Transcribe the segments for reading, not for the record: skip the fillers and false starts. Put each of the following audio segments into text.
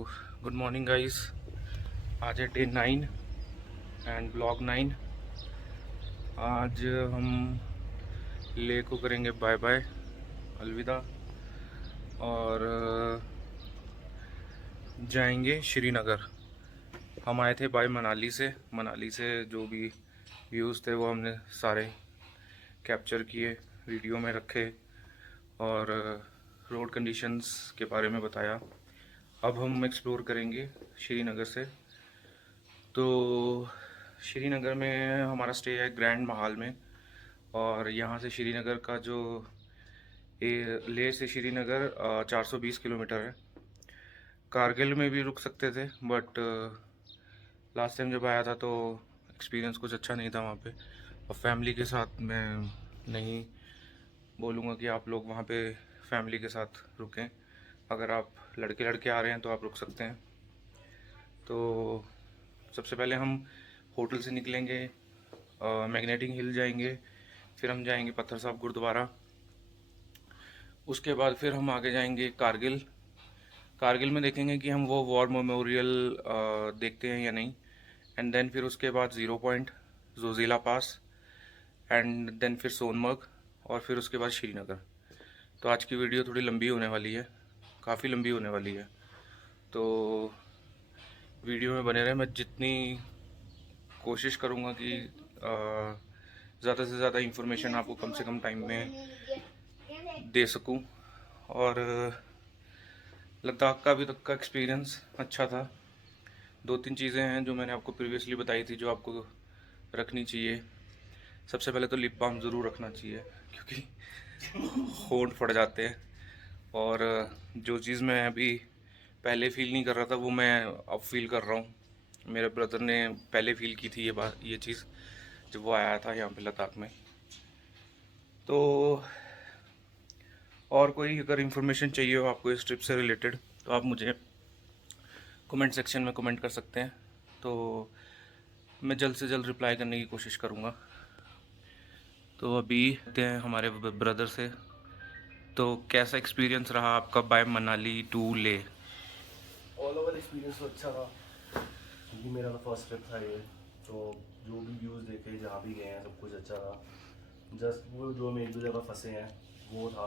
Good morning guys. आज है day 9 and blog 9। आज हम ले को करेंगे बाय बाय, अलविदा, और जाएंगे श्रीनगर। हम आए थे बाय मनाली से जो भी व्यूज़ थे वो हमने सारे कैप्चर किए, वीडियो में रखे और रोड कंडीशंस के बारे में बताया। अब हम एक्सप्लोर करेंगे श्रीनगर से। तो श्रीनगर में हमारा स्टे है ग्रैंड महाल में, और यहाँ से श्रीनगर का जो लेह से श्रीनगर 420 किलोमीटर है। कारगिल में भी रुक सकते थे, बट लास्ट टाइम जब आया था तो एक्सपीरियंस कुछ अच्छा नहीं था वहाँ पे। और फैमिली के साथ मैं नहीं बोलूँगा कि आप लोग वहाँ पे फैमिली के साथ रुकें। अगर आप लड़के लड़के आ रहे हैं तो आप रुक सकते हैं। तो सबसे पहले हम होटल से निकलेंगे, मैग्नेटिक हिल जाएंगे, फिर हम जाएंगे पत्थर साहब गुरुद्वारा। उसके बाद फिर हम आगे जाएंगे कारगिल में देखेंगे कि हम वो वॉर मेमोरियल देखते हैं या नहीं। एंड देन फिर उसके बाद zero point, Zojila pass, and then फिर सोनमर्ग, और फिर उसके बाद श्रीनगर। तो आज की वीडियो थोड़ी लंबी होने वाली है, काफ़ी लंबी होने वाली है, तो वीडियो में बने रहे। मैं जितनी कोशिश करूँगा कि ज़्यादा से ज़्यादा इन्फॉर्मेशन आपको कम से कम टाइम में दे सकूँ। और लद्दाख का अभी तक का एक्सपीरियंस अच्छा था। 2-3 चीज़ें हैं जो मैंने आपको प्रीवियसली बताई थी जो आपको रखनी चाहिए। सबसे पहले तो लिप बाम ज़रूर रखना चाहिए, क्योंकि होंठ फट जाते हैं। और जो चीज़ मैं अभी पहले फील नहीं कर रहा था वो मैं अब फील कर रहा हूँ। मेरे ब्रदर ने पहले फील की थी ये चीज़ जब वो आया था यहाँ पे लद्दाख में। तो और कोई अगर इन्फॉर्मेशन चाहिए हो आपको इस ट्रिप से रिलेटेड तो आप मुझे कमेंट सेक्शन में कमेंट कर सकते हैं, तो मैं जल्द से जल्द रिप्लाई करने की कोशिश करूँगा। तो अभी आते हैं हमारे ब्रदर से। तो कैसा एक्सपीरियंस रहा आपका बाय मनाली टू ले? ऑल ओवर एक्सपीरियंस तो अच्छा था, क्योंकि मेरा तो फर्स्ट ट्रिप था ये। तो जो भी व्यूज़ देखे, जहाँ भी गए हैं, सब कुछ अच्छा था। जस्ट वो जो हम एक दो जगह फंसे हैं वो था,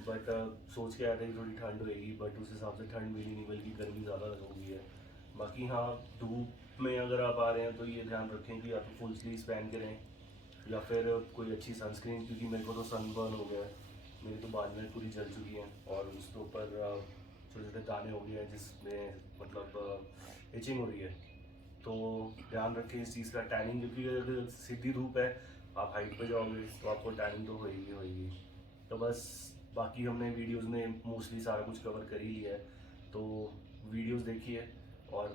बट सोच के आया था कि थोड़ी ठंड होएगी, बट उस हिसाब से ठंड मिली नहीं, बल्कि गर्मी ज़्यादा हो गई है। बाकी हाँ, धूप में अगर आप आ रहे हैं तो ये ध्यान रखें कि या तो फुल स्लीव्स पहन के रहें या फिर कोई अच्छी सनस्क्रीन, क्योंकि मेरे को तो सनबर्न हो गया है, मेरी तो बाजुएं पूरी जल चुकी हैं और उसके ऊपर छोटे छोटे दाने हो गए हैं जिसमें मतलब इचिंग हो रही है। तो ध्यान रखें इस चीज़ का। टैनिंग, क्योंकि अगर सीधी धूप है, आप हाइट पे जाओगे तो आपको टैनिंग तो होएगी। तो बस बाकी हमने वीडियोस में मोस्टली सारा कुछ कवर कर ही लिया है, तो वीडियोस देखिए। और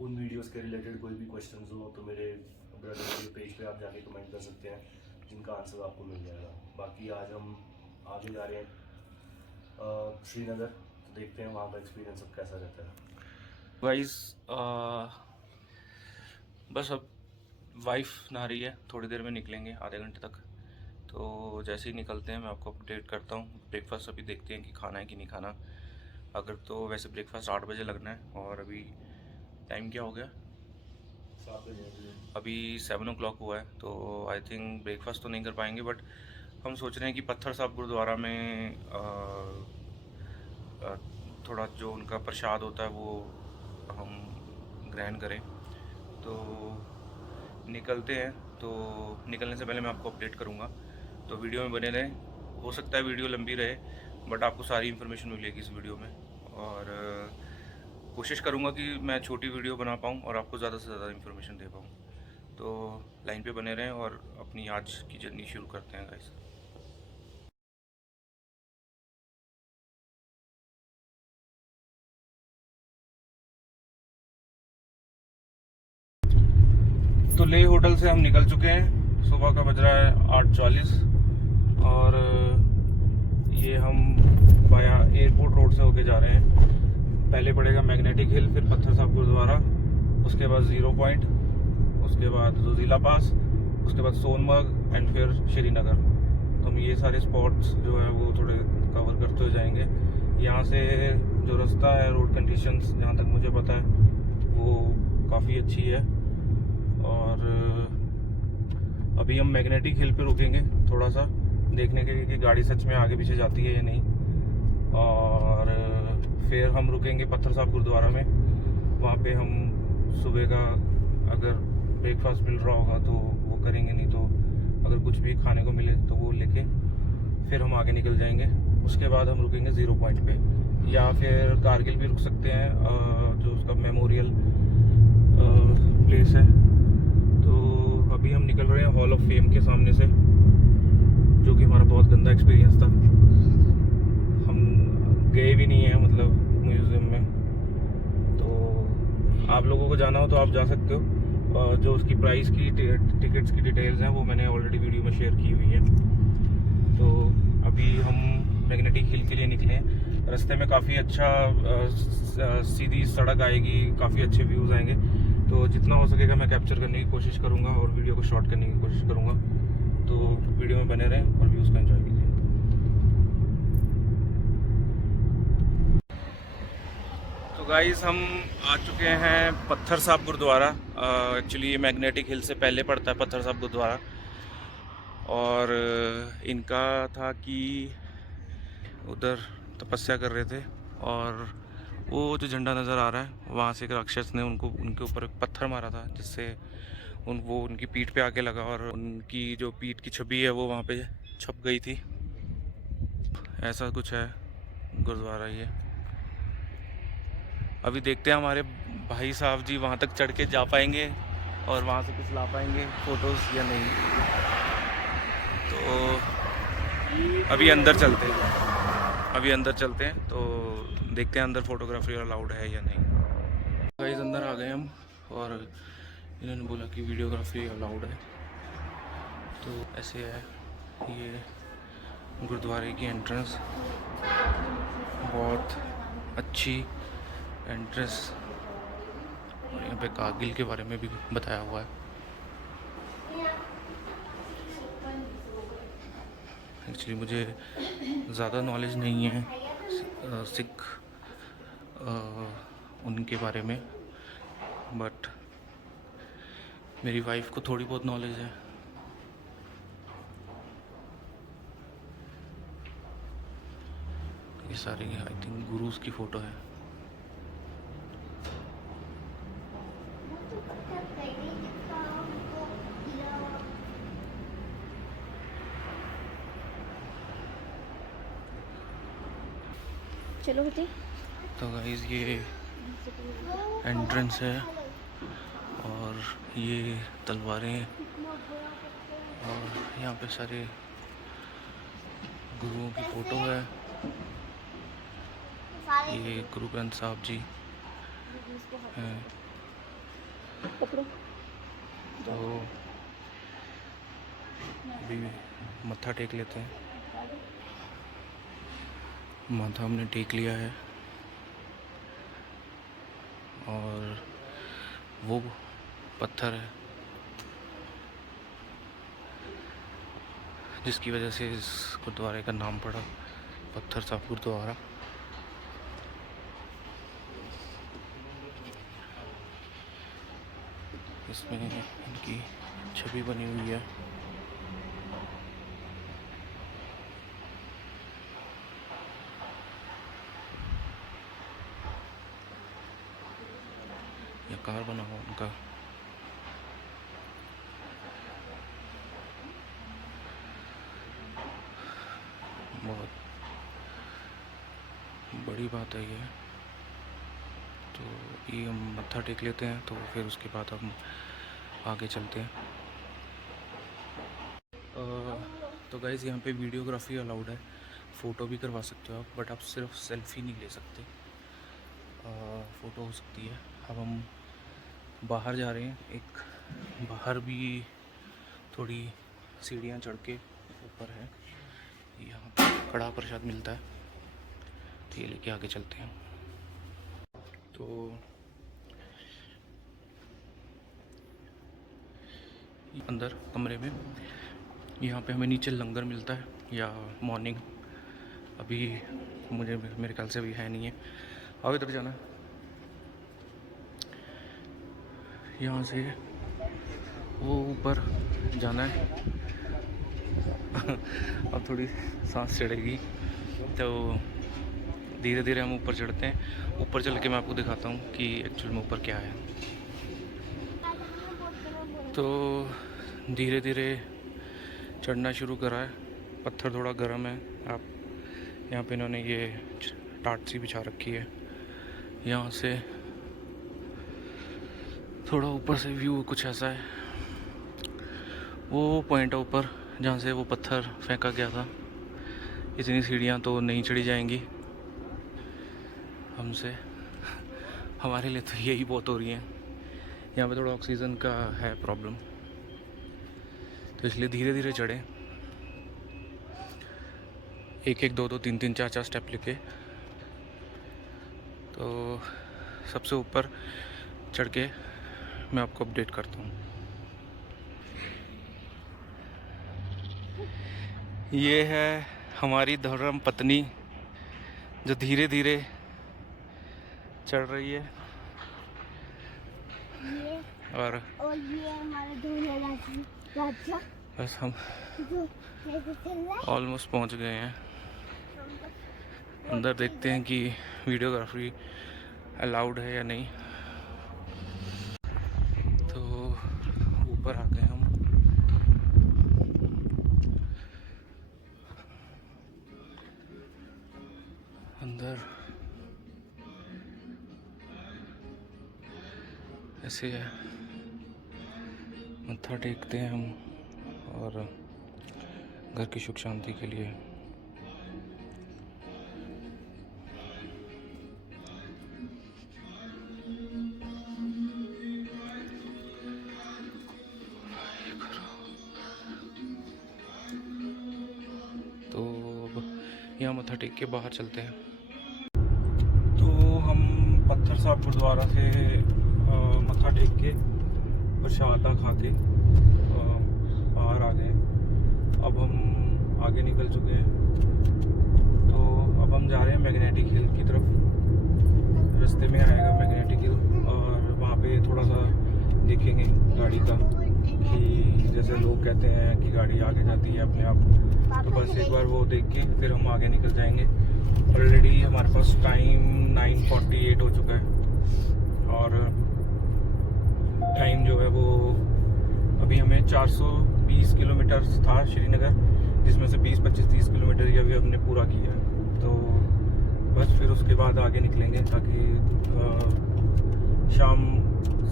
उन वीडियोस के रिलेटेड कोई भी क्वेश्चंस हो तो मेरे ब्रदर के पेज पे आप जाके कमेंट कर सकते हैं, जिनका आंसर आपको मिल जाएगा। बाकी आज हम आगे जा रहे हैं श्रीनगर, तो देखते हैं वहाँ का एक्सपीरियंस अब कैसा रहता है। गाइस बस अब वाइफ नहा रही है, थोड़ी देर में निकलेंगे, आधे घंटे तक। तो जैसे ही निकलते हैं मैं आपको अपडेट करता हूँ। ब्रेकफास्ट अभी देखते हैं कि खाना है कि नहीं खाना। अगर तो वैसे ब्रेकफास्ट 8 बजे लगना है, और अभी टाइम क्या हो गया? 7 बजे। अभी 7 o'clock हुआ है, तो आई थिंक ब्रेकफास्ट तो नहीं कर पाएंगे। बट हम सोच रहे हैं कि पत्थर साहब गुरुद्वारा में थोड़ा जो उनका प्रसाद होता है वो हम ग्रहण करें। तो निकलते हैं, तो निकलने से पहले मैं आपको अपडेट करूँगा, तो वीडियो में बने रहें। हो सकता है वीडियो लंबी रहे, बट आपको सारी इन्फॉर्मेशन मिलेगी इस वीडियो में। और कोशिश करूँगा कि मैं छोटी वीडियो बना पाऊँ और आपको ज़्यादा से ज़्यादा इन्फॉर्मेशन दे पाऊँ। तो लाइन पे बने रहें और अपनी आज की जर्नी शुरू करते हैं गाइस। तो ले होटल से हम निकल चुके हैं, सुबह का बज रहा है 8:40, और ये हम वाया एयरपोर्ट रोड से होके जा रहे हैं। पहले पड़ेगा मैग्नेटिक हिल, फिर पत्थर साहब गुरुद्वारा, उसके बाद ज़ीरो पॉइंट, उसके बाद जोजिला पास, उसके बाद सोनमर्ग, एंड फिर श्रीनगर। तो हम ये सारे स्पॉट्स जो है वो थोड़े कवर करते हुए जाएंगे। यहाँ से जो रास्ता है, रोड कंडीशंस जहाँ तक मुझे पता है वो काफ़ी अच्छी है। और अभी हम मैग्नेटिक हिल पे रुकेंगे थोड़ा सा देखने के लिए कि गाड़ी सच में आगे पीछे जाती है या नहीं। और फिर हम रुकेंगे पत्थर साहब गुरुद्वारा में। वहाँ पे हम सुबह का अगर ब्रेकफास्ट मिल रहा होगा तो वो करेंगे, नहीं तो अगर कुछ भी खाने को मिले तो वो लेके फिर हम आगे निकल जाएंगे। उसके बाद हम रुकेंगे 0 पॉइंट पे, या फिर कारगिल भी रुक सकते हैं, जो उसका मेमोरियल प्लेस है। तो अभी हम निकल रहे हैं हॉल ऑफ फेम के सामने से, जो कि हमारा बहुत गंदा एक्सपीरियंस था। हम गए भी नहीं हैं मतलब म्यूज़ियम में। तो आप लोगों को जाना हो तो आप जा सकते हो। जो उसकी प्राइस की टिकट्स की डिटेल्स हैं वो मैंने ऑलरेडी वीडियो में शेयर की हुई है। तो अभी हम मैग्नेटिक हिल के लिए निकले हैं। रास्ते में काफ़ी अच्छा सीधी सड़क आएगी, काफ़ी अच्छे व्यूज़ आएंगे। तो जितना हो सकेगा मैं कैप्चर करने की कोशिश करूँगा और वीडियो को शॉर्ट करने की कोशिश करूँगा। तो वीडियो में बने रहें और व्यूज़ का एंजॉय कीजिए। तो गाइस हम आ चुके हैं पत्थर साहब गुरुद्वारा। एक्चुअली ये मैग्नेटिक हिल से पहले पड़ता है पत्थर साहब गुरुद्वारा। और इनका था कि उधर तपस्या कर रहे थे, और वो जो झंडा नज़र आ रहा है वहाँ से एक राक्षस ने उनके ऊपर एक पत्थर मारा था, जिससे वो उनकी पीठ पे आके लगा और उनकी जो पीठ की छवि है वो वहाँ पे छप गई थी। ऐसा कुछ है गुरुद्वारा ये। अभी देखते हैं हमारे भाई साहब जी वहाँ तक चढ़ के जा पाएंगे और वहाँ से कुछ ला पाएंगे फ़ोटोज़ या नहीं। तो अभी अंदर चलते हैं तो देखते हैं अंदर फोटोग्राफी अलाउड है या नहीं। गाइस अंदर आ गए हम, और इन्होंने बोला कि वीडियोग्राफी अलाउड है। तो ऐसे है ये गुरुद्वारे की एंट्रेंस, बहुत अच्छी एंट्रेंस। और यहाँ पे कारगिल के बारे में भी बताया हुआ है। एक्चुअली मुझे ज़्यादा नॉलेज नहीं है सिख उनके बारे में, बट मेरी वाइफ को थोड़ी बहुत नॉलेज है। ये सारे आई थिंक गुरुज की फ़ोटो है। चलो बेटे। तो गाइस ये एंट्रेंस है, और ये तलवारें, और यहाँ पे सारे गुरुओं की फ़ोटो है। ये गुरु ग्रंथ साहब जी हैं। तो अभी मत्था टेक लेते हैं। माथा हमने टेक लिया है, और वो पत्थर है जिसकी वजह से इस गुरुद्वारे का नाम पड़ा पत्थर साहब गुरुद्वारा। इसमें इनकी छवि बनी हुई है। कार बना हुआ उनका। बहुत बड़ी बात है ये। तो ये हम मत्था टेक लेते हैं, तो फिर उसके बाद हम आगे चलते हैं। तो गाइज़ यहाँ पे वीडियोग्राफी अलाउड है, फ़ोटो भी करवा सकते हो आप, बट आप सिर्फ सेल्फी नहीं ले सकते। फ़ोटो हो सकती है। अब हम बाहर जा रहे हैं, एक बाहर भी थोड़ी सीढ़ियाँ चढ़ के ऊपर है, यहाँ पे कड़ा प्रसाद मिलता है, तो ये लेके आगे चलते हैं। तो अंदर कमरे में यहाँ पे हमें नीचे लंगर मिलता है, या मॉर्निंग अभी मुझे मेरे ख्याल से अभी है नहीं है। आओ इधर जाना, यहाँ से वो ऊपर जाना है। अब थोड़ी सांस चढ़ेगी तो धीरे धीरे हम ऊपर चढ़ते हैं। ऊपर चल के मैं आपको दिखाता हूँ कि एक्चुअल में ऊपर क्या है। तो धीरे धीरे चढ़ना शुरू करा है। पत्थर थोड़ा गर्म है। आप यहाँ पे इन्होंने ये टाट सी बिछा रखी है। यहाँ से थोड़ा ऊपर से व्यू कुछ ऐसा है। वो पॉइंट है ऊपर जहाँ से वो पत्थर फेंका गया था। इतनी सीढ़ियाँ तो नहीं चढ़ी जाएंगी हमसे, हमारे लिए तो यही बहुत हो रही है। यहाँ पे थोड़ा ऑक्सीजन का है प्रॉब्लम, तो इसलिए धीरे धीरे चढ़े, 1-1, 2-2, 3-3, 4-4 स्टेप लेके। तो सबसे ऊपर चढ़ के मैं आपको अपडेट करता हूँ। ये है हमारी धर्म पत्नी जो धीरे धीरे चढ़ रही है। और ये हमारे दूल्हे राजा बस हम जो कैसे चल रहा है। ऑलमोस्ट पहुंच गए हैं। अंदर देखते हैं कि वीडियोग्राफी अलाउड है या नहीं। तो ऊपर आ गए हम। अंदर ऐसे है, मत्था टेकते हैं हम और घर की सुख शांति के लिए। तो अब यहाँ मत्था टेक के बाहर चलते हैं। तो हम पत्थर साहब गुरुद्वारा से मत्था टेक के प्रसादा खा के बाहर आ गए। अब हम आगे निकल चुके हैं। तो अब हम जा रहे हैं मैग्नेटिक हिल की तरफ। रास्ते में आएगा मैग्नेटिक हिल और वहाँ पे थोड़ा सा देखेंगे गाड़ी का कि जैसे लोग कहते हैं कि गाड़ी आगे जाती है अपने आप। तो बस एक बार वो देख के फिर हम आगे निकल जाएंगे। ऑलरेडी हमारे पास टाइम 9:48 हो चुका है और टाइम जो है वो अभी हमें 420 किलोमीटर था श्रीनगर, जिसमें से 20, 25, 30 किलोमीटर ही अभी हमने पूरा किया है। तो बस फिर उसके बाद आगे निकलेंगे ताकि शाम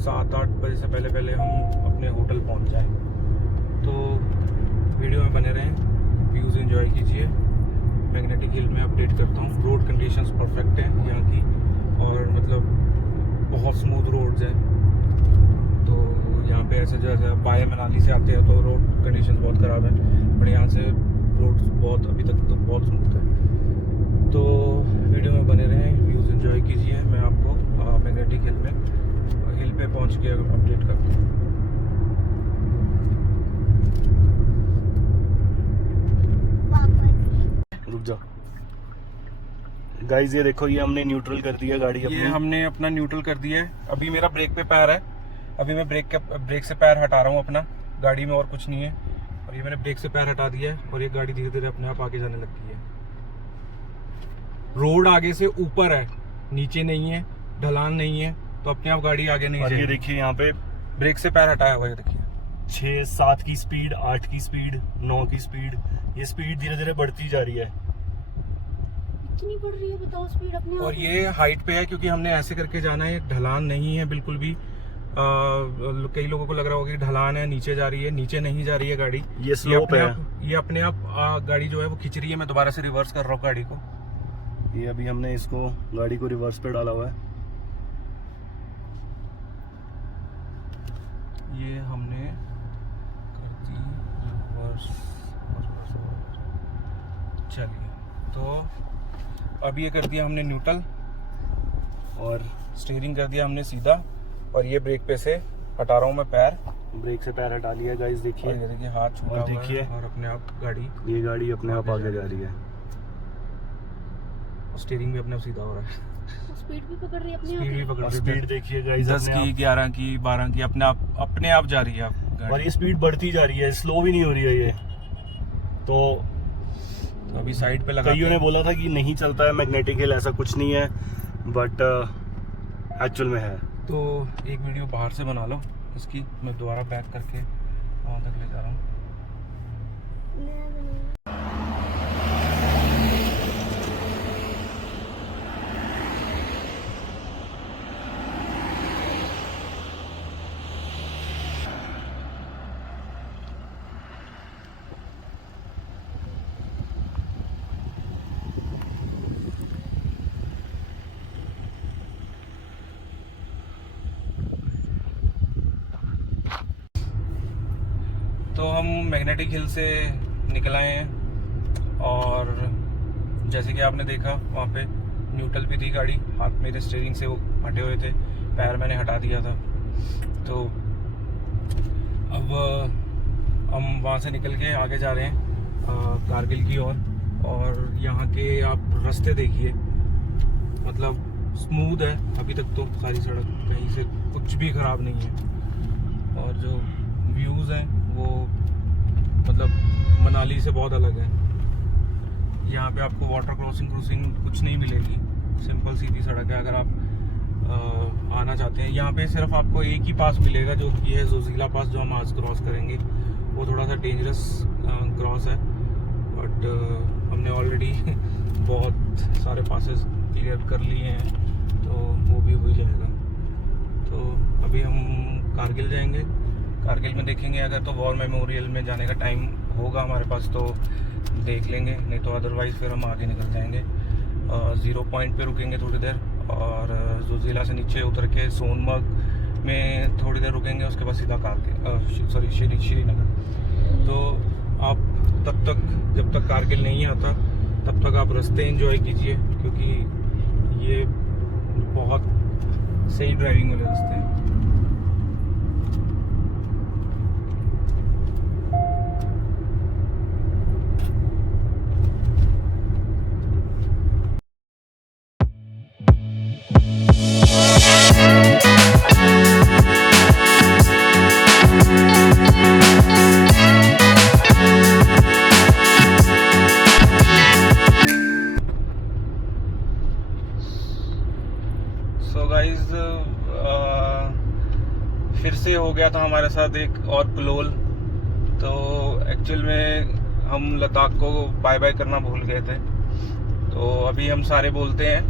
7-8 बजे से पहले पहले हम अपने होटल पहुंच जाएं। तो वीडियो में बने रहें, व्यूज़ एंजॉय कीजिए। मैग्नेटिक हिल में अपडेट करता हूँ। रोड कंडीशंस परफेक्ट हैं यहाँ की और मतलब बहुत स्मूथ रोड्स हैं। तो यहाँ पे ऐसे जैसे बाय मनाली से आते हैं तो रोड कंडीशंस बहुत ख़राब है, पर यहाँ से रोड्स बहुत अभी तक तो बहुत स्मूथ है। तो वीडियो में बने रहें, व्यूज़ एंजॉय कीजिए। मैं आपको मैग्नेटिक हिल पे पहुँच के अपडेट करता हूँ। रुक जा गाइस, ये देखो, ये हमने न्यूट्रल कर दिया गाड़ी अपनी। ये हमने अपना न्यूट्रल कर दिया है। अभी मेरा ब्रेक पे पैर है। अभी मैं ब्रेक से पैर हटा रहा हूँ अपना। गाड़ी में और कुछ नहीं है और ये मैंने ब्रेक से पैर हटा दिया है और ये गाड़ी धीरे धीरे अपने आप आगे जाने लगती है। रोड आगे से ऊपर है, नीचे नहीं है, ढलान नहीं है, तो अपने आप गाड़ी आगे नहीं जाएगी। ये देखिए यहाँ पे ब्रेक से पैर हटाया हुआ है, देखिए 6-7 की स्पीड, 8 की स्पीड, 9 की स्पीड, ये स्पीड धीरे धीरे बढ़ती जा रही है। कितनी बढ़ रही है बताओ स्पीड अपने और आप? ये हाइट पे है क्योंकि हमने ऐसे करके जाना है, ढलान नहीं है बिल्कुल भी। कई लोगों को लग रहा होगा कि ढलान है, नीचे जा रही है, नीचे नहीं जा रही है गाड़ी। ये स्लोप है। ये अपने आप गाड़ी जो है वो खिंच रही है। मैं दोबारा से रिवर्स कर रहा हूँ गाड़ी को। ये अभी हमने इसको गाड़ी को रिवर्स पे डाला हुआ है। ये हमने कर दी रिवर्स। चलिए, तो अब ये कर दिया हमने न्यूट्रल और स्टीयरिंग कर दिया हमने सीधा और ये ब्रेक पे से हटा रहा हूँ मैं पैर। ब्रेक से पैर हटा लिया गाइस, देखिए। और ये देखिए हाथ छूटा और हुआ है देखिए और अपने आप गाड़ी ये गाड़ी अपने आप आगे जा रही है। स्टीयरिंग भी अपने आप सीधा हो रहा है, स्पीड भी पकड़ रही है अपने स्पीड भी आप पकड़ और रही है। स्पीड देखिए गाइस 10 की 11 की 12 की अपने आप जा रही है आप और गाड़ी। ये स्पीड बढ़ती जा रही है, स्लो भी नहीं हो रही है ये। तो तो अभी साइड पे लगा कईयों ने बोला था कि नहीं चलता है मैग्नेटिक हिल, ऐसा कुछ नहीं है, बट एक्चुअल में है। तो एक वीडियो बाहर से बना लो इसकी, मैं दोबारा बैक करके वहाँ तक ले जा रहा हूँ। तो हम मैग्नेटिक हिल से निकल आए हैं और जैसे कि आपने देखा वहाँ पे न्यूट्रल पे थी गाड़ी, हाथ मेरे स्टीयरिंग से वो हटे हुए थे, पैर मैंने हटा दिया था। तो अब हम वहाँ से निकल के आगे जा रहे हैं कारगिल की ओर। और यहाँ के आप रास्ते देखिए, मतलब स्मूथ है अभी तक तो सारी सड़क, कहीं से कुछ भी ख़राब नहीं है। और जो व्यूज़ हैं वो मतलब मनाली से बहुत अलग है। यहाँ पे आपको वाटर क्रॉसिंग कुछ नहीं मिलेगी, सिंपल सीधी सड़क है। अगर आप आना चाहते हैं यहाँ पे, सिर्फ आपको एक ही पास मिलेगा जो कि है जोजिला पास, जो हम आज क्रॉस करेंगे। वो थोड़ा सा डेंजरस क्रॉस है, बट हमने ऑलरेडी बहुत सारे पासेस क्लियर कर लिए हैं, तो वो भी हो जाएगा। तो अभी हम कारगिल जाएंगे, कारगिल में देखेंगे, अगर तो वॉर मेमोरियल में जाने का टाइम होगा हमारे पास तो देख लेंगे, नहीं तो अदरवाइज़ फिर हम आगे निकल जाएंगे। 0 पॉइंट पे रुकेंगे थोड़ी देर, और जोजिला से नीचे उतर के सोनमर्ग में थोड़ी देर रुकेंगे, उसके बाद सीधा कारगिल श्रीनगर। तो आप तब तक, जब तक कारगिल नहीं आता तब तक आप रास्ते एंजॉय कीजिए, क्योंकि ये बहुत सही ड्राइविंग वाले रास्ते हैं। सो गाइज फिर से हो गया था हमारे साथ एक और क्लोल। तो एक्चुअल में हम लद्दाख को बाय बाय करना भूल गए थे, तो अभी हम सारे बोलते हैं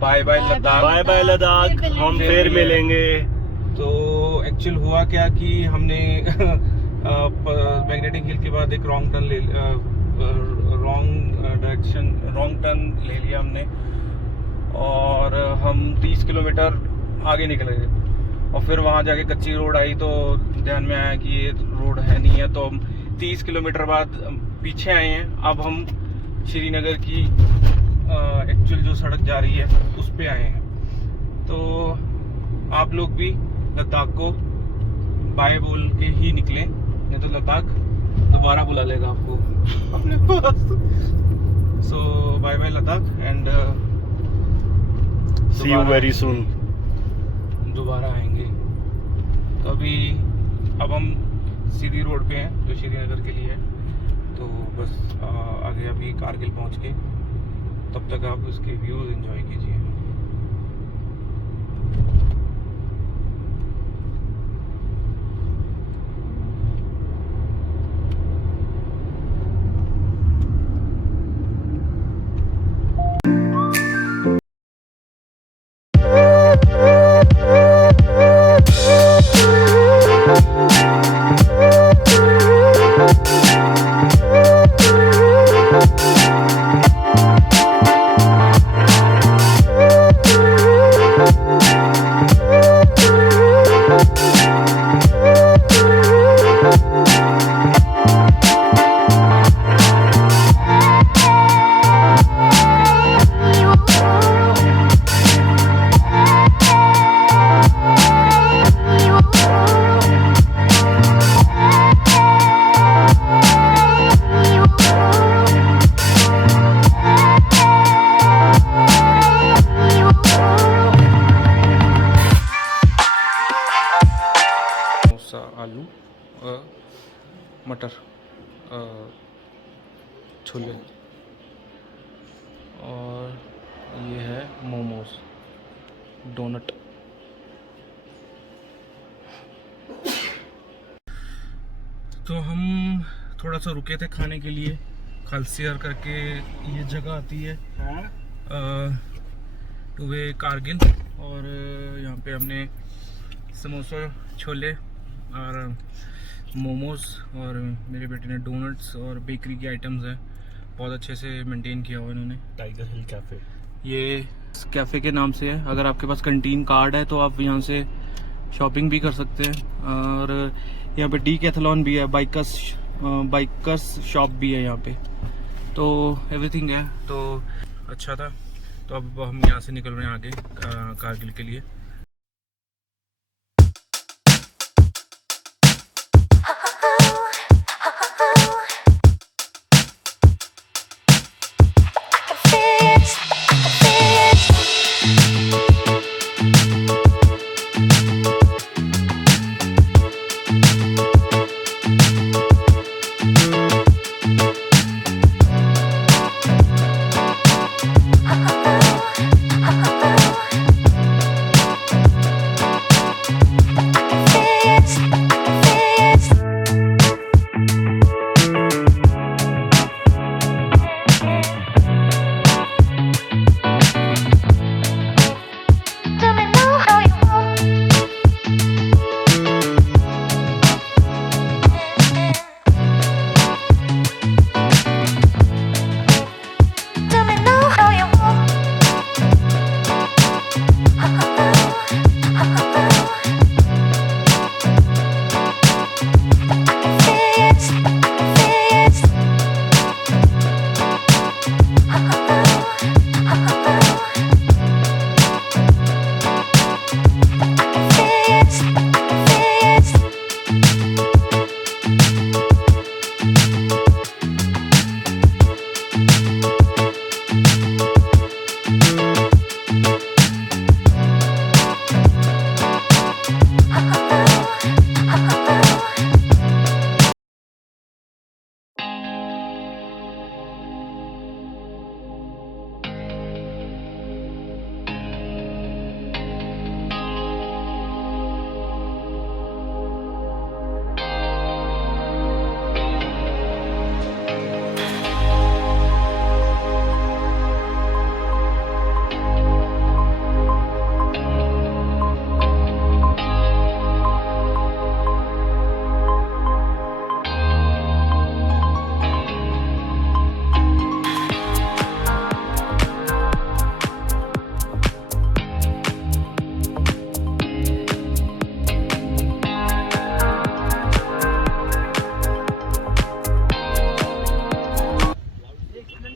bye bye Ladakh. Bye bye Ladakh, हम फिर मिलेंगे। तो एक्चुअल हुआ क्या कि हमने मैग्नेटिक हिल के बाद एक रॉन्ग टर्न ले लिया हमने, और हम 30 किलोमीटर आगे निकले गए। और फिर वहाँ जाके कच्ची रोड आई, तो ध्यान में आया कि ये रोड है नहीं है, तो हम 30 किलोमीटर बाद पीछे आए हैं। अब हम श्रीनगर की एक्चुअल जो सड़क जा रही है उस पे आए हैं। तो आप लोग भी लद्दाख को बाय बोल के ही निकलें, नहीं तो लद्दाख दोबारा बुला लेगा आपको अपने पास। So bye bye Ladakh, and see you very soon. दोबारा आएंगे। तो अभी अब हम सीधी रोड पे हैं जो श्रीनगर के लिए है। तो बस आगे अभी कारगिल पहुंच के, तब तक आप उसके व्यूज़ एंजॉय कीजिए। मटर छोले और ये है मोमोज डोनट। तो हम थोड़ा सा रुके थे खाने के लिए, खालसियर करके ये जगह आती है टू वे कारगिल, और यहाँ पे हमने समोसा छोले और मोमोज और मेरे बेटे ने डोनट्स और बेकरी के आइटम्स हैं, बहुत अच्छे से मेंटेन किया हुआ इन्होंने। टाइगर हिल कैफ़े, ये इस कैफ़े के नाम से है। अगर आपके पास कैंटीन कार्ड है तो आप यहाँ से शॉपिंग भी कर सकते हैं, और यहाँ पे डीकैथलॉन भी है, बाइकर्स शॉप भी है यहाँ पे, तो एवरीथिंग है। तो अच्छा था। तो अब हम यहाँ से निकल रहे हैं आगे कारगिल के लिए।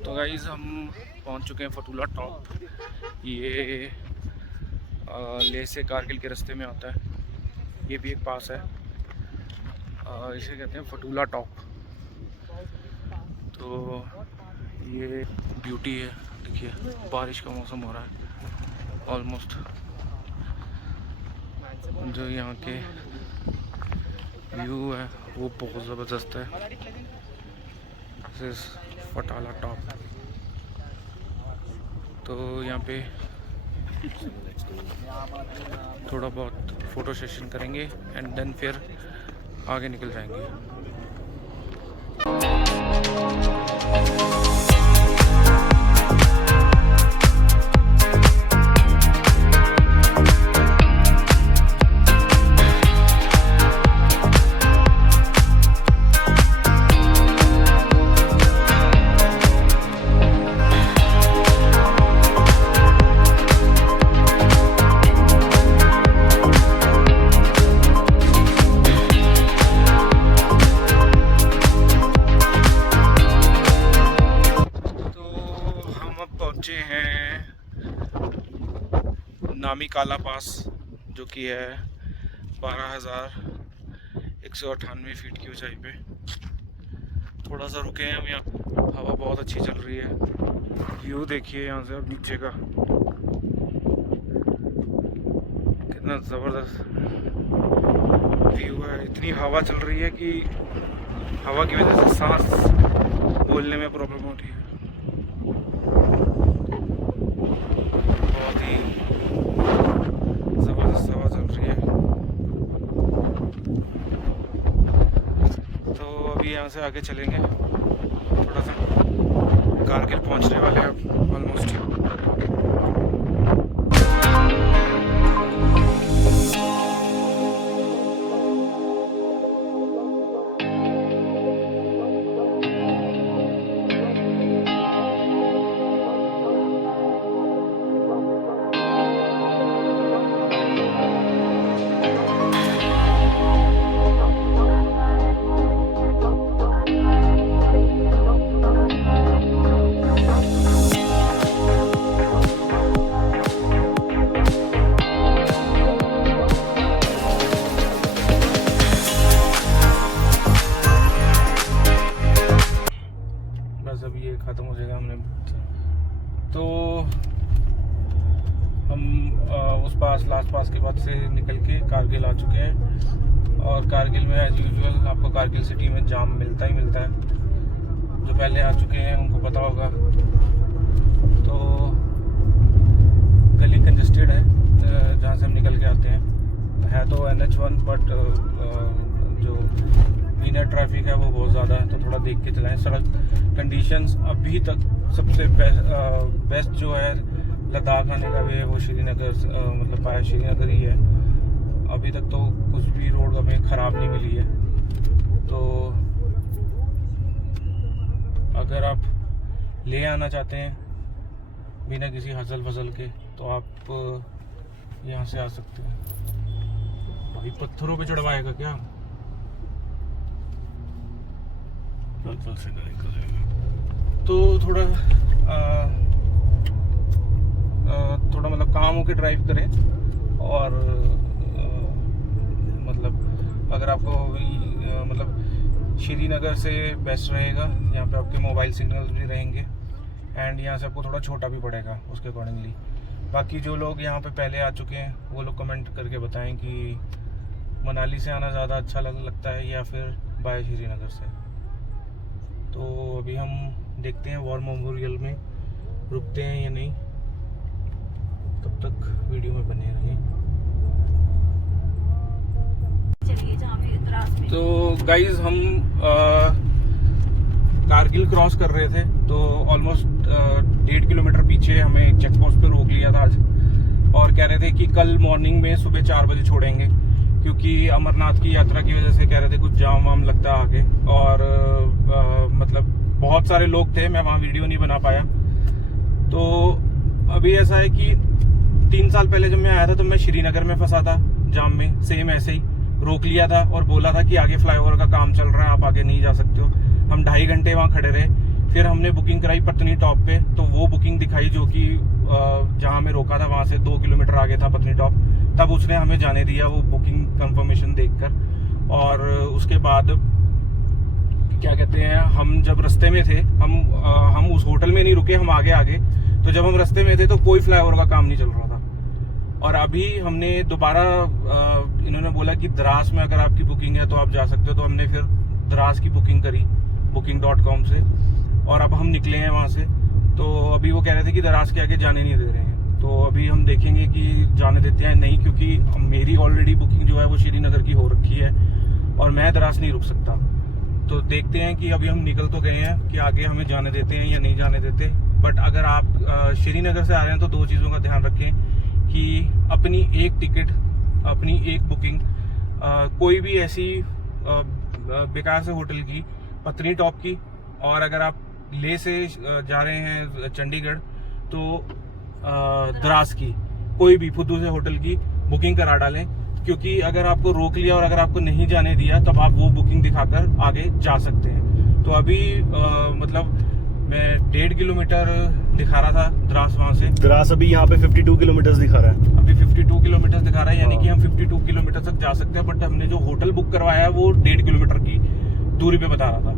गाइस हम पहुंच चुके हैं फतूला टॉप। ये लेह से कारगिल के रास्ते में आता है। ये भी एक पास है, इसे कहते हैं फतूला टॉप। तो ये ब्यूटी है, देखिए बारिश का मौसम हो रहा है ऑलमोस्ट। जो यहाँ के व्यू है वो बहुत ज़बरदस्त है। This is Fatula top. तो यहाँ पे थोड़ा बहुत फ़ोटो सेशन करेंगे एंड देन फिर आगे निकल जाएंगे। पहुँचे हैं नामी काला पास, जो कि है 12,198 फीट की ऊंचाई पे। थोड़ा सा रुके हैं हम यहाँ, हवा बहुत अच्छी चल रही है। व्यू देखिए यहाँ से अब नीचे का, कितना ज़बरदस्त व्यू है। इतनी हवा चल रही है कि हवा की वजह से सांस बोलने में प्रॉब्लम होती है। बहुत ही ज़बरदस्त हवा चल रही है। तो अभी यहाँ से आगे चलेंगे, थोड़ा सा कारगिल पहुँचने वाले हैं अब ऑलमोस्ट। अब ये ख़त्म हो जाएगा। हमने तो हम उस पास लास्ट पास के बाद से निकल के कारगिल आ चुके हैं। और कारगिल में एज यूजुअल आपको कारगिल सिटी में जाम मिलता ही मिलता है। जो पहले आ चुके हैं उनको पता होगा। तो गली कंजस्टेड है जहाँ से हम निकल के आते हैं। है तो NH1 बट जो इनर ट्रैफिक है वो बहुत ज़्यादा है, तो थोड़ा देख के चलाएं। सड़क कंडीशंस अभी तक सबसे बेस्ट जो है लद्दाख आने का भी है वो श्रीनगर, मतलब पाया श्रीनगर ही है। अभी तक तो कुछ भी रोड हमें ख़राब नहीं मिली है। तो अगर आप ले आना चाहते हैं बिना किसी हसल फसल के तो आप यहाँ से आ सकते हैं। अभी पत्थरों पे चढ़वाएगा क्या? से तो थोड़ा थोड़ा मतलब काम होके ड्राइव करें। और मतलब अगर आपको मतलब श्रीनगर से बेस्ट रहेगा। यहाँ पे आपके मोबाइल सिग्नल भी रहेंगे एंड यहाँ से आपको थोड़ा छोटा भी पड़ेगा उसके अकॉर्डिंगली। बाकी जो लोग यहाँ पे पहले आ चुके हैं वो लोग कमेंट करके बताएं कि मनाली से आना ज़्यादा अच्छा लगता है या फिर बाय श्रीनगर से। तो अभी हम देखते हैं वॉर मेमोरियल में रुकते हैं या नहीं। तब तक वीडियो में बने रहिए। तो गाइज हम कारगिल क्रॉस कर रहे थे तो ऑलमोस्ट 1.5 किलोमीटर पीछे हमें चेक पोस्ट पे रोक लिया था आज। और कह रहे थे कि कल मॉर्निंग में सुबह 4 बजे छोड़ेंगे, क्योंकि अमरनाथ की यात्रा की वजह से कह रहे थे कुछ जाम वाम लगता है आगे। और मतलब बहुत सारे लोग थे, मैं वहाँ वीडियो नहीं बना पाया। तो अभी ऐसा है कि 3 साल पहले जब मैं आया था तो मैं श्रीनगर में फंसा था जाम में, सेम ऐसे ही रोक लिया था और बोला था कि आगे फ्लाईओवर का काम चल रहा है, आप आगे नहीं जा सकते हो। हम 2.5 घंटे वहाँ खड़े रहे। फिर हमने बुकिंग कराई पत्नी टॉप पे, तो वो बुकिंग दिखाई जो कि जहाँ हमें रोका था वहाँ से 2 किलोमीटर आगे था पत्नी टॉप। तब उसने हमें जाने दिया वो बुकिंग कंफर्मेशन देखकर। और उसके बाद क्या कहते हैं, हम जब रास्ते में थे हम उस होटल में नहीं रुके, हम आगे तो जब हम रास्ते में थे तो कोई फ्लाईओवर का काम नहीं चल रहा था। और अभी हमने दोबारा इन्होंने बोला कि द्रास में अगर आपकी बुकिंग है तो आप जा सकते हो। तो हमने फिर द्रास की बुकिंग करी booking.com से और अब हम निकले हैं वहाँ से। तो अभी वो कह रहे थे कि द्रास के आगे जाने नहीं दे रहे हैं। तो अभी हम देखेंगे कि जाने देते हैं नहीं, क्योंकि मेरी ऑलरेडी बुकिंग जो है वो श्रीनगर की हो रखी है और मैं द्रास नहीं रुक सकता। तो देखते हैं कि अभी हम निकल तो गए हैं कि आगे हमें जाने देते हैं या नहीं जाने देते। बट अगर आप श्रीनगर से आ रहे हैं तो 2 चीज़ों का ध्यान रखें कि अपनी एक टिकट, अपनी एक बुकिंग, कोई भी ऐसी बेकार से होटल की, पत्नी टॉप की, और अगर आप ले से जा रहे हैं चंडीगढ़ तो द्रास की, कोई भी फुद्दू से होटल की बुकिंग करा डालें। क्योंकि अगर आपको रोक लिया और अगर आपको नहीं जाने दिया तब आप वो बुकिंग दिखाकर आगे जा सकते हैं। तो अभी मतलब मैं 1.5 किलोमीटर दिखा रहा था द्रास, वहाँ से द्रास अभी यहाँ पे 52 किलोमीटर दिखा रहा है। अभी 52 किलोमीटर दिखा रहा है, यानी कि हम 52 किलोमीटर तक जा सकते हैं। बट हमने जो होटल बुक करवाया है वो 1.5 किलोमीटर की दूरी पे बता रहा था,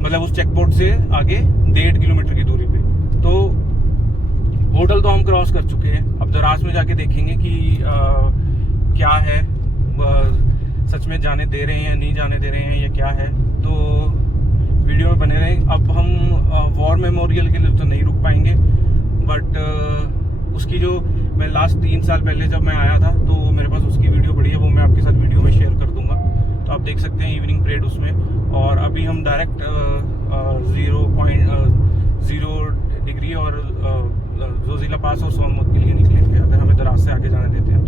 मतलब उस चेक पोस्ट से आगे 1.5 किलोमीटर की दूरी पे। तो होटल तो हम क्रॉस कर चुके हैं। अब द्रास में जाके देखेंगे कि क्या है। सच में जाने दे रहे हैं या नहीं जाने दे रहे हैं या क्या है, तो वीडियो में बने रहें। अब हम वॉर मेमोरियल के लिए तो नहीं रुक पाएंगे, बट उसकी जो मैं लास्ट 3 साल पहले जब मैं आया था तो मेरे पास उसकी वीडियो पड़ी है, वो मैं आपके साथ वीडियो में शेयर कर दूंगा, तो आप देख सकते हैं इवनिंग परेड उसमें। और अभी हम डायरेक्ट 0.0 डिग्री और जोजिला पास और सोनमर्ग के लिए निकलेंगे, अगर हमें दराज से आगे जाने देते हैं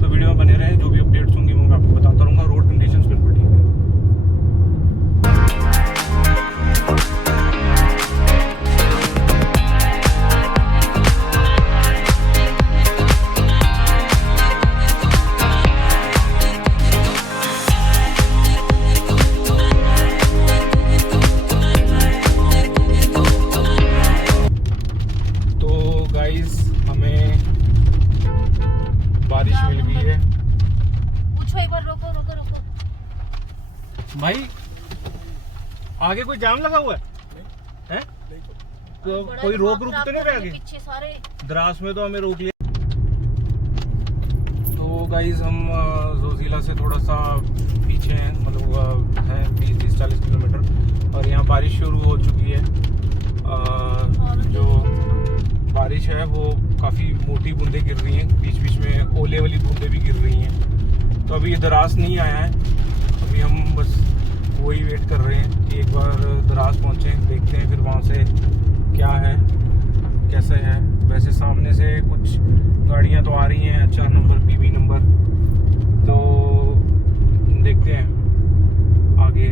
तो वीडियो में बने रहें। जो भी अपडेट्स होंगी वो मैं आपको बताता रहूँगा। रोड कंडीशंस बिल्कुल ठीक है। हमें बारिश मिल गई है। पूछो एक बार, रोको रोको रोको भाई आगे कोई जाम लगा हुआ है? तो कोई रोक रुक तो नहीं रहा आगे? पीछे सारे द्रास में तो हमें रोक लिया। तो गाइस हम जोजिला से थोड़ा सा पीछे हैं, मतलब है 20-40 किलोमीटर, और यहाँ बारिश शुरू हो चुकी है। जो बारिश है वो काफ़ी मोटी बूंदें गिर रही हैं, बीच बीच में ओले वाली बूंदें भी गिर रही हैं। तो अभी ये दराज नहीं आया है, अभी हम बस वही वेट कर रहे हैं कि एक बार दराज पहुँचें, देखते हैं फिर वहाँ से क्या है कैसे है। वैसे सामने से कुछ गाड़ियाँ तो आ रही हैं, अच्छा नंबर PB नंबर, तो देखते हैं आगे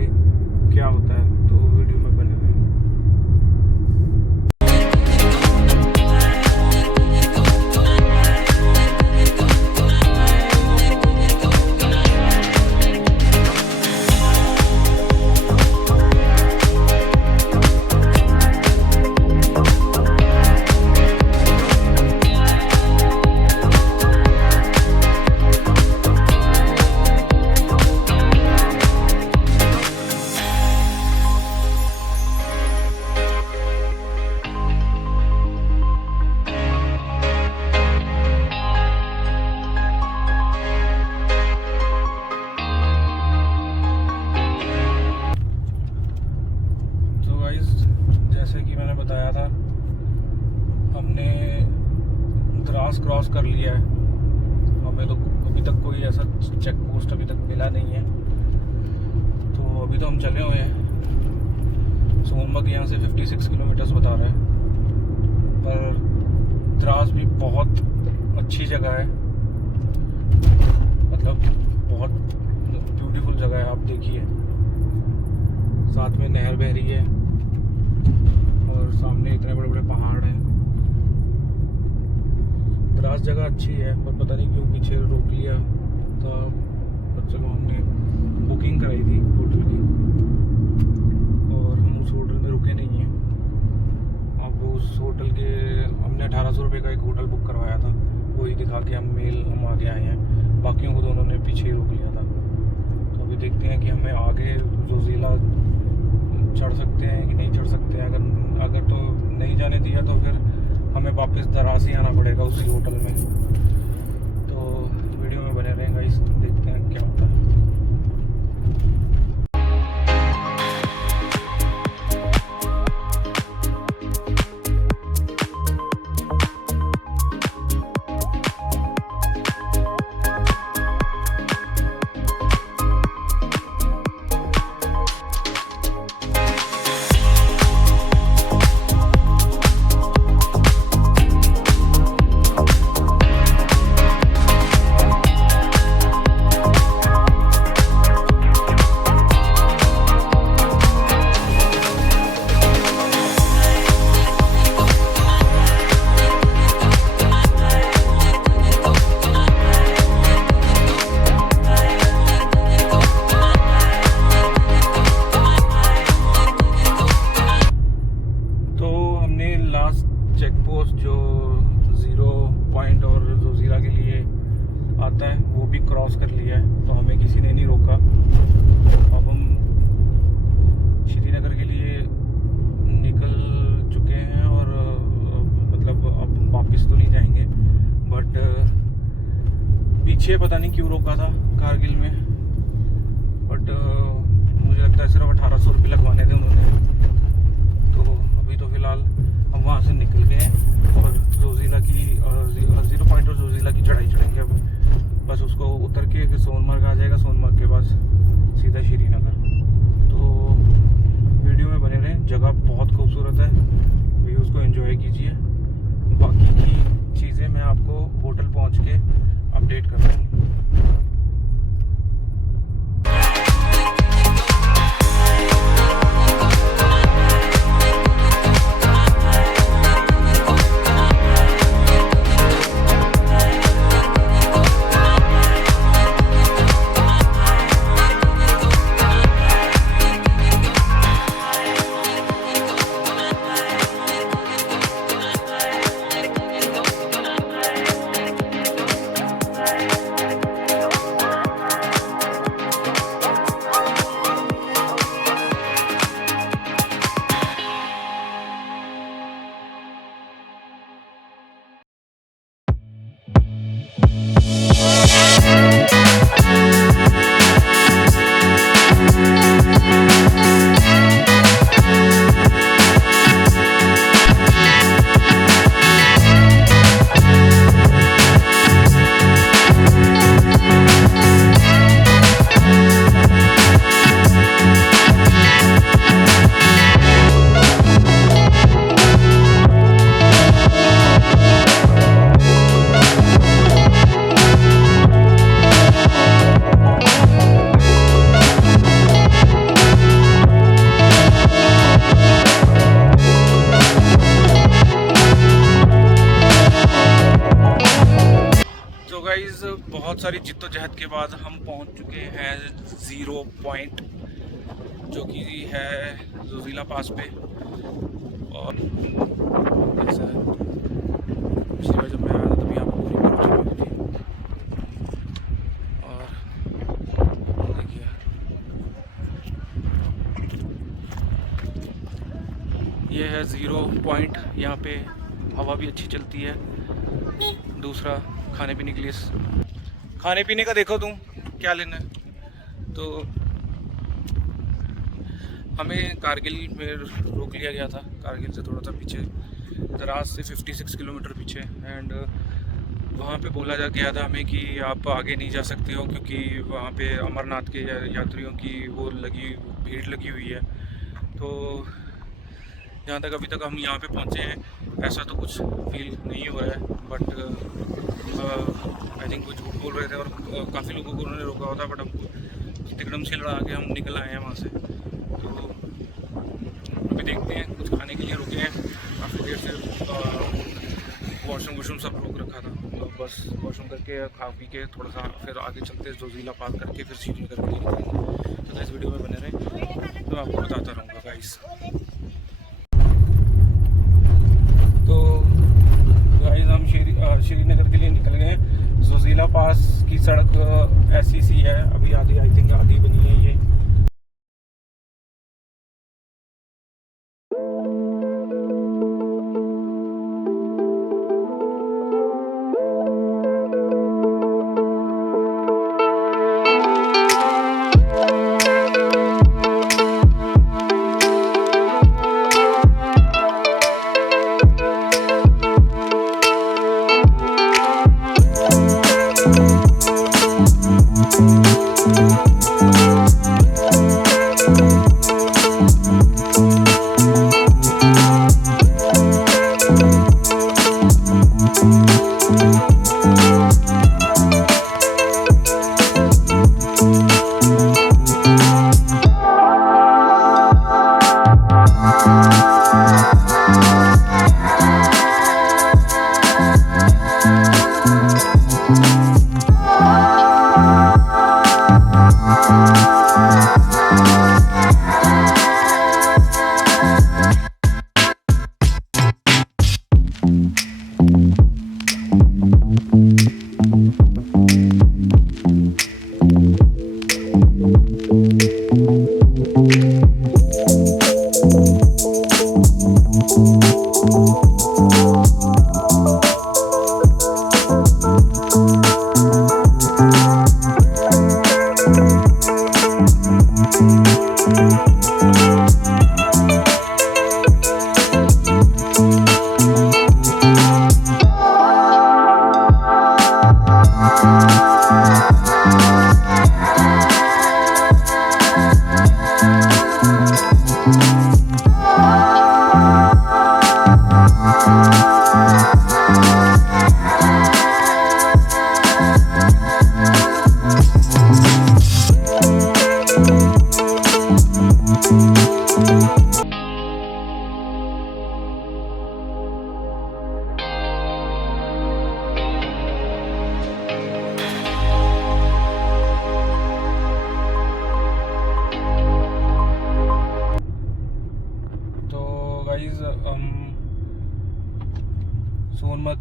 क्या होता है, तो वीडियो में बने रहें। जैसे कि मैंने बताया था, हमने द्रास क्रॉस कर लिया है। हमें तो अभी तक कोई ऐसा चेक पोस्ट अभी तक मिला नहीं है, तो अभी तो हम चले हुए हैं। सोनमर्ग यहाँ से 56 किलोमीटर्स बता रहा है, पर द्रास भी बहुत अच्छी जगह है, मतलब बहुत ब्यूटीफुल जगह है। आप देखिए साथ में नहर बह रही है और सामने इतने बड़े बड़े पहाड़ हैं। द्रास जगह अच्छी है, पर पता नहीं क्यों पीछे रोक लिया था। पर चलो, हमने बुकिंग कराई थी होटल की और हम उस होटल में रुके नहीं हैं। अब उस होटल के हमने 1800 रुपये का एक होटल बुक करवाया था, वही दिखा के हम आगे आए हैं। बाकियों को तो उन्होंने पीछे ही रोक लिया था। तो अभी देखते हैं कि हमें आगे जोजिला चढ़ सकते हैं कि नहीं चढ़ सकते हैं। अगर तो नहीं जाने दिया तो फिर हमें वापस दराज ही आना पड़ेगा उसी होटल में। तो वीडियो में बने रहेंगे, इस देखते हैं क्या होता है। चेक पोस्ट जो 0 पॉइंट और जोजिला के लिए आता है वो भी क्रॉस कर लिया है, तो हमें किसी ने नहीं रोका। अब हम श्रीनगर के लिए निकल चुके हैं और मतलब अब वापस तो नहीं जाएंगे, बट पीछे पता नहीं क्यों रोका था कारगिल में, बट मुझे लगता है सिर्फ 1800 रुपये लगवाने थे उन्होंने। तो अभी तो फ़िलहाल हम वहाँ से निकल गए हैं और जोजिला की 0 पॉइंट और जोजिला की चढ़ाई चढ़ेंगे। अब बस उसको उतर के सोनमर्ग आ जाएगा, सोनमर्ग के बाद सीधा श्रीनगर। तो वीडियो में बने रहें, जगह बहुत खूबसूरत है, व्यूज़ को एंजॉय कीजिए। बाकी की चीज़ें मैं आपको होटल पहुंच के अपडेट कर रहा हूँ। बहुत सारी जिद्दोजहद के बाद हम पहुंच चुके हैं 0 पॉइंट, जो कि है जोजिला पास पे। और ऐसा है, पिछली बार जब मैं आया था तभी यहाँ पर पूरी बर्फ जमी हुई थी। और देखिए ये है 0 पॉइंट, यहाँ पे हवा भी अच्छी चलती है। दूसरा खाने पीने के लिए, खाने पीने का देखो तुम क्या लेना है। तो हमें कारगिल में रोक लिया गया था, कारगिल से थोड़ा सा पीछे, दराज से 56 किलोमीटर पीछे। एंड वहाँ पे बोला गया था हमें कि आप आगे नहीं जा सकते हो, क्योंकि वहाँ पे अमरनाथ के यात्रियों की वो भीड़ लगी हुई है। तो जहाँ तक अभी तक हम यहाँ पे पहुँचे हैं, ऐसा तो कुछ फील नहीं हुआ है। बट आई थिंक वो झूठ बोल रहे थे और काफ़ी लोगों को उन्होंने रोका होता, बट हमको तिकड़म से लड़ा के हम निकल आए हैं वहाँ से। तो अभी देखते हैं, कुछ खाने के लिए रुके हैं, काफ़ी देर से वॉशरूम सब रोक रखा था। तो बस वॉशरूम करके खा पी के थोड़ा सा फिर आगे चलते, जोजिला पार करके फिर श्रीनगर के लिए निकलेंगे। तो इस वीडियो में बने रहें, तो आपको बताता रहूँगा गाइस। तो गाइस हम श्रीनगर के लिए निकल गए हैं। जोजिला पास की सड़क ऐसी सी है, अभी आधी आई थिंक आधी बनी है ये।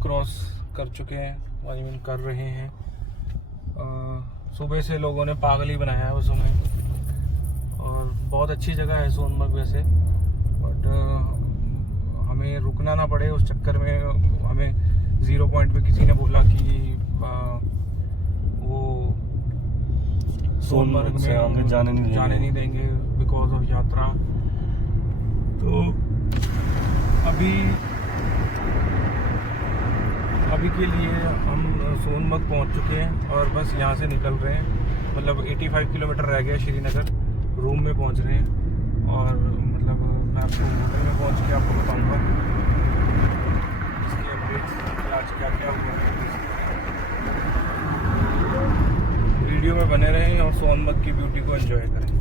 क्रॉस कर चुके हैं, आई मीन कर रहे हैं। सुबह से लोगों ने पागल ही बनाया है उस समय, और बहुत अच्छी जगह है सोनमर्ग वैसे, बट हमें रुकना ना पड़े उस चक्कर में। हमें 0 पॉइंट पे किसी ने बोला कि वो सोनमर्ग में आगे जाने नहीं देंगे बिकॉज ऑफ यात्रा। तो अभी के लिए हम सोनमर्ग पहुंच चुके हैं और बस यहाँ से निकल रहे हैं। मतलब 85 किलोमीटर रह गया श्रीनगर, रूम में पहुंच रहे हैं। और मतलब मैं आपको होटल में पहुंच के आपको बताऊंगा इसकी अपडेट्स आज क्या क्या हुआ है। वीडियो में बने रहें और सोनमर्ग की ब्यूटी को एंजॉय करें।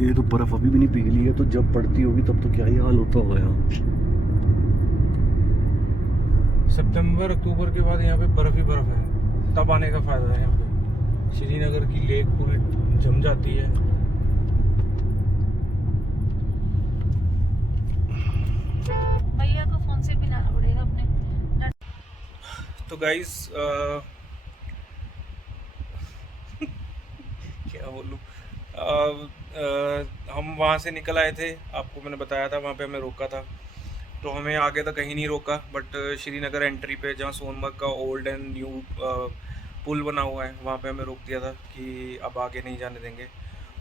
ये तो बर्फ अभी भी नहीं पिघली है, तो जब पड़ती होगी तब तो क्या ही हाल होता होगा यहाँ। सितंबर अक्टूबर के बाद यहाँ पे बर्फ ही बर्फ है, तब आने का फायदा है। यहाँ पे श्रीनगर की लेक पूरी जम जाती है। भैया को फोन से भी लाना पड़ेगा अपने। तो गाइस क्या बोलूँ, हम वहाँ से निकल आए थे, आपको मैंने बताया था वहाँ पे हमें रोका था। तो हमें आगे तक कहीं नहीं रोका, बट श्रीनगर एंट्री पे जहाँ सोनमर्ग का ओल्ड एंड न्यू पुल बना हुआ है वहाँ पे हमें रोक दिया था कि अब आगे नहीं जाने देंगे।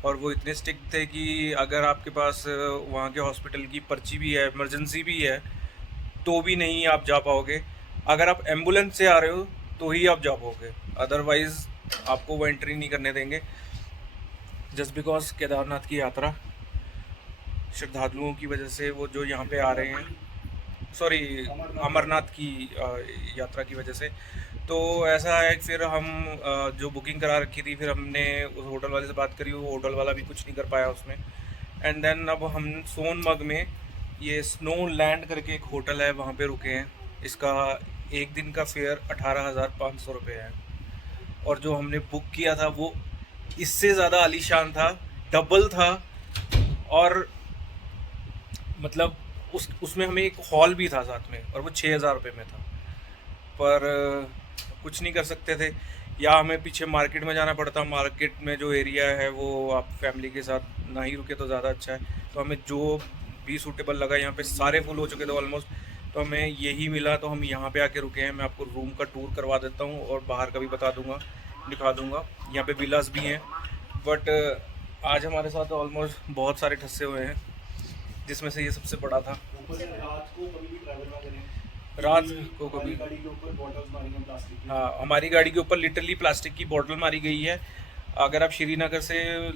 और वो इतने स्ट्रिक्ट थे कि अगर आपके पास वहाँ के हॉस्पिटल की पर्ची भी है, इमरजेंसी भी है, तो भी नहीं आप जा पाओगे। अगर आप एम्बुलेंस से आ रहे हो तो ही आप जा पाओगे, अदरवाइज़ आपको वो एंट्री नहीं करने देंगे। जस्ट बिकॉज केदारनाथ की यात्रा श्रद्धालुओं की वजह से, वो जो यहाँ पे आ रहे हैं, सॉरी अमरनाथ की यात्रा की वजह से, तो ऐसा है। फिर हम जो बुकिंग करा रखी थी, फिर हमने उस होटल वाले से बात करी, वो होटल वाला भी कुछ नहीं कर पाया उसमें। एंड देन अब हम सोनमर्ग में ये स्नो लैंड करके एक होटल है, वहाँ पे रुके हैं। इसका एक दिन का फेयर 18,500 रुपये है, और जो हमने बुक किया था वो इससे ज़्यादा आलीशान था, डबल था। और मतलब उसमें हमें एक हॉल भी था साथ में, और वो 6,000 रुपये में था। पर कुछ नहीं कर सकते थे, या हमें पीछे मार्केट में जाना पड़ता। मार्केट में जो एरिया है वो आप फैमिली के साथ ना ही रुके तो ज़्यादा अच्छा है। तो हमें जो भी सूटेबल लगा, यहाँ पे सारे फुल हो चुके थे ऑलमोस्ट, तो हमें यही मिला, तो हम यहाँ पे आके रुके हैं। मैं आपको रूम का टूर करवा देता हूँ और बाहर का भी बता दूँगा, दिखा दूँगा। यहाँ पे विलास भी हैं, बट आज हमारे साथ ऑलमोस्ट बहुत सारे ठस्से हुए हैं, जिसमें से ये सबसे बड़ा था। रात को कभी भी ट्रैवल ना करें, रात को कभी, गाड़ी के ऊपर बॉटल्स मारी हैं प्लास्टिक की। हाँ, हमारी गाड़ी के ऊपर लिटरली प्लास्टिक की बोतल मारी गई है। अगर आप श्रीनगर से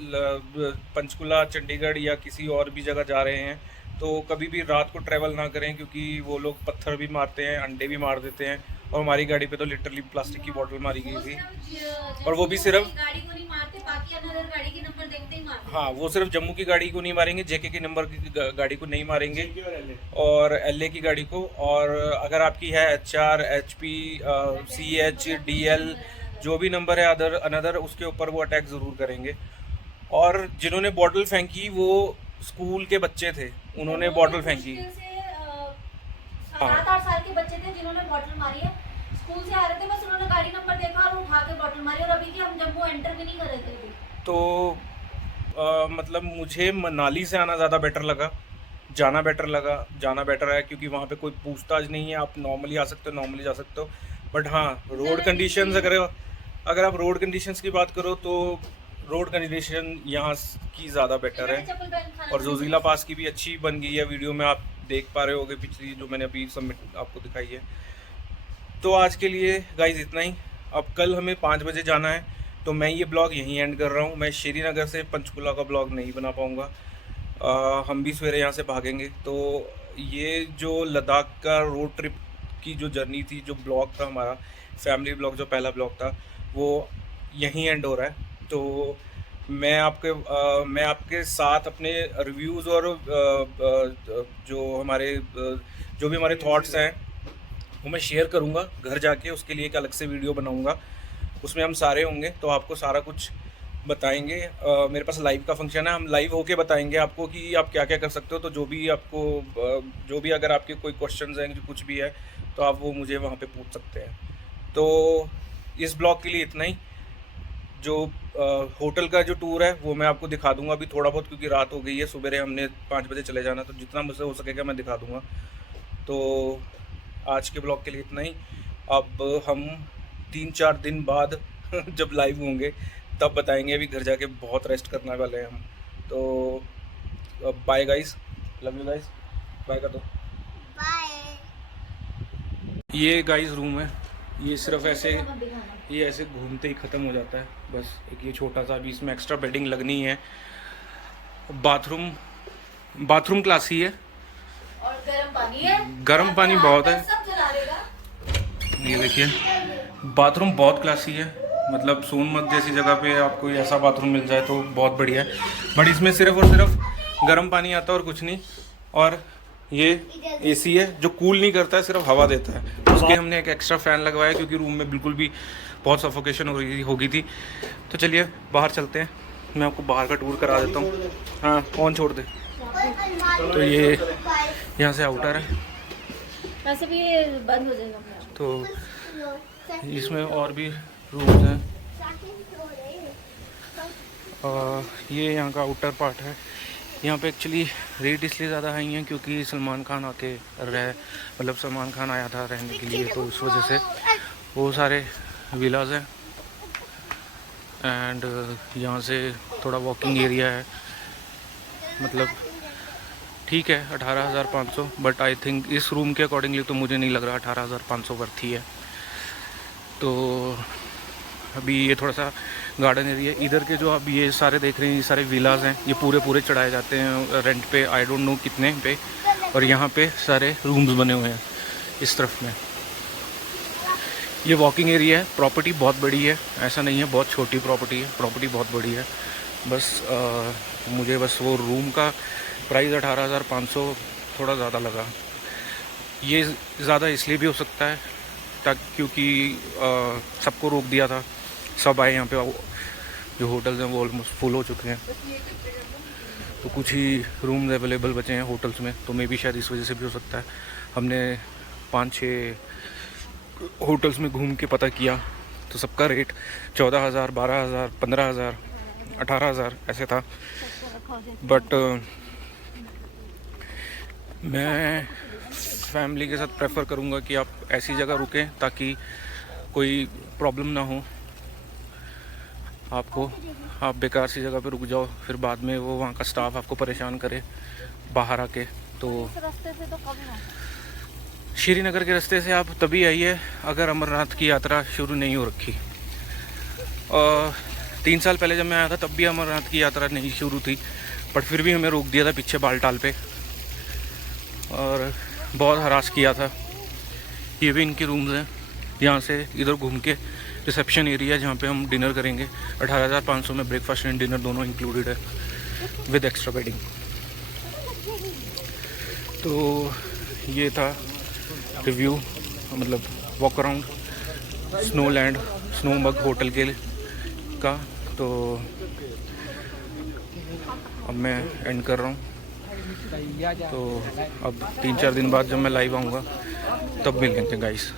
पंचकुला, चंडीगढ़ या किसी और भी जगह जा रहे हैं, तो कभी भी रात को ट्रैवल ना करें, क्योंकि वो लोग पत्थर भी मारते हैं, अंडे भी मार देते हैं। और हमारी गाड़ी पे तो लिटरली प्लास्टिक की बोतल मारी गई थी, और वो भी सिर्फ गाड़ी को नहीं मारते, बाकी अनदर गाड़ी के नंबर देखते ही मारते। हाँ, वो सिर्फ जम्मू की गाड़ी को नहीं मारेंगे, जेके के नंबर की गाड़ी को नहीं मारेंगे, और एलए की गाड़ी को। और अगर आपकी है HR, HP, CH, DL, जो भी नंबर है अनदर, उसके ऊपर वो अटैक ज़रूर करेंगे। और जिन्होंने बॉटल फेंकी वो स्कूल के बच्चे थे, उन्होंने बॉटल फेंकी। 7-8 साल के बच्चे थे जिन्होंने बॉटल मारी है। स्कूल से आ रहे थे, बस उन्होंने गाड़ी नंबर देखा और उठा के बॉटल मारी। और अभी की हम जम्मू एंटर भी नहीं कर रहे थे अभी। तो मतलब मुझे मनाली से आना ज़्यादा बेटर लगा, जाना बेटर है, क्योंकि वहाँ पे कोई पूछताछ नहीं है। आप नॉर्मली आ सकते हो, नॉर्मली जा सकते हो। बट हाँ, रोड कंडीशंस, अगर आप रोड कंडीशंस की बात करो तो रोड कंडीशन यहाँ की ज़्यादा बेटर है। और जोजिला पास की भी अच्छी बन गई है, वीडियो में आप देख पा रहे होगे, पिछली जो मैंने अभी सबमिट आपको दिखाई है। तो आज के लिए गाइज इतना ही। अब कल हमें 5 बजे जाना है, तो मैं ये ब्लॉग यहीं एंड कर रहा हूँ। मैं श्रीनगर से पंचकुला का ब्लॉग नहीं बना पाऊँगा, हम भी सवेरे यहाँ से भागेंगे। तो ये जो लद्दाख का रोड ट्रिप की जो जर्नी थी, जो ब्लॉग था हमारा फैमिली ब्लॉग, जो पहला ब्लॉग था, वो यहीं एंड हो रहा है। तो मैं आपके साथ अपने रिव्यूज़ और जो भी हमारे थॉट्स हैं वो मैं शेयर करूँगा घर जाके। उसके लिए एक अलग से वीडियो बनाऊँगा, उसमें हम सारे होंगे, तो आपको सारा कुछ बताएंगे। मेरे पास लाइव का फंक्शन है, हम लाइव होके बताएंगे आपको कि आप क्या क्या कर सकते हो। तो जो भी आपको जो भी अगर आपके कोई क्वेश्चंस हैं, जो कुछ भी है, तो आप वो मुझे वहाँ पे पूछ सकते हैं। तो इस ब्लॉग के लिए इतना ही। जो होटल का जो टूर है वो मैं आपको दिखा दूंगा अभी थोड़ा बहुत, क्योंकि रात हो गई है, सुबह हमने 5 बजे चले जाना, तो जितना मुझसे हो सकेगा मैं दिखा दूंगा। तो आज के ब्लॉग के लिए इतना ही। अब हम 3-4 दिन बाद जब लाइव होंगे तब बताएंगे। अभी घर जाके बहुत रेस्ट करने वाले हैं हम। तो bye guys, love you guys, bye कर दो। बाय। ये गाइस रूम है, ये सिर्फ ऐसे, ये ऐसे घूमते ही ख़त्म हो जाता है। बस एक ये छोटा सा, अभी इसमें एक्स्ट्रा बेडिंग लगनी है। बाथरूम क्लासी है और गर्म पानी है, गर्म पानी बहुत है। सब चला देगा। ये देखिए बाथरूम बहुत क्लासी है, मतलब सोनमर्ग जैसी जगह पे आपको ऐसा बाथरूम मिल जाए तो बहुत बढ़िया है। बट इसमें सिर्फ और सिर्फ गर्म पानी आता है और कुछ नहीं। और ये एसी है जो कूल नहीं करता है, सिर्फ हवा देता है। उसके हमने एक एक्स्ट्रा फ़ैन लगवाया क्योंकि रूम में बिल्कुल भी बहुत सफोकेशन हो गई थी। तो चलिए बाहर चलते हैं, मैं आपको बाहर का टूर करा देता हूँ। हाँ ऑन छोड़ दे। तो ये यहाँ से आउटर है, वैसे भी ये बंद हो जाएगा अपने आप। तो इसमें और भी रूम्स हैं। ये यहाँ का आउटर पार्ट है। यहाँ पे एक्चुअली रेट इसलिए ज़्यादा हाई हैं क्योंकि सलमान खान आके मतलब सलमान खान आया था रहने के लिए, तो उस वजह से वो सारे विलाज हैं। एंड यहाँ से थोड़ा वॉकिंग एरिया है, मतलब ठीक है 18,500, बट आई थिंक इस रूम के अकॉर्डिंगली तो मुझे नहीं लग रहा 18,500 वर्थ ही है। तो अभी ये थोड़ा सा गार्डन एरिया, इधर के जो आप ये सारे देख रहे हैं, ये सारे विलाज हैं, ये पूरे चढ़ाए जाते हैं रेंट पे, आई डोंट नो कितने पे। और यहाँ पे सारे रूम्स बने हुए हैं इस तरफ में। ये वॉकिंग एरिया है, प्रॉपर्टी बहुत बड़ी है, ऐसा नहीं है बहुत छोटी प्रॉपर्टी है, प्रॉपर्टी बहुत बड़ी है। बस मुझे बस वो रूम का प्राइस 18,500 थोड़ा ज़्यादा लगा। ये ज़्यादा इसलिए भी हो सकता है क्योंकि सबको रोक दिया था, सब आए यहाँ पे, जो होटल्स हैं वो ऑलमोस्ट फुल हो चुके हैं, तो कुछ ही रूम्स अवेलेबल बचे हैं होटल्स में। तो मे भी शायद इस वजह से भी हो सकता है। हमने 5-6 होटल्स में घूम के पता किया तो सबका रेट 14,000, 12,000, 15,000, 18,000 ऐसे था। बट मैं फैमिली के साथ प्रेफर करूँगा कि आप ऐसी जगह रुकें ताकि कोई प्रॉब्लम ना हो आपको। आप बेकार सी जगह पे रुक जाओ, फिर बाद में वो वहाँ का स्टाफ आपको परेशान करे बाहर आके। तो रास्ते से तो कम ना, श्रीनगर के रास्ते से आप तभी आइए अगर अमरनाथ की यात्रा शुरू नहीं हो रखी। 3 साल पहले जब मैं आया था तब भी अमरनाथ की यात्रा नहीं शुरू थी, बट फिर भी हमें रोक दिया था पीछे बालटाल पे और बहुत हरास किया था। ये भी इनके रूम्स हैं, यहाँ से इधर घूम के रिसेप्शन एरिया जहाँ पे हम डिनर करेंगे। 18,500 में ब्रेकफास्ट एंड डिनर दोनों इंक्लूडेड है विद एक्स्ट्रा बेडिंग। तो ये था रिव्यू, मतलब वॉक अराउंड स्नोमर्ग होटल के का। तो अब मैं एंड कर रहा हूँ। तो अब 3-4 दिन बाद जब मैं लाइव आऊँगा तब मिलेंगे गाइस।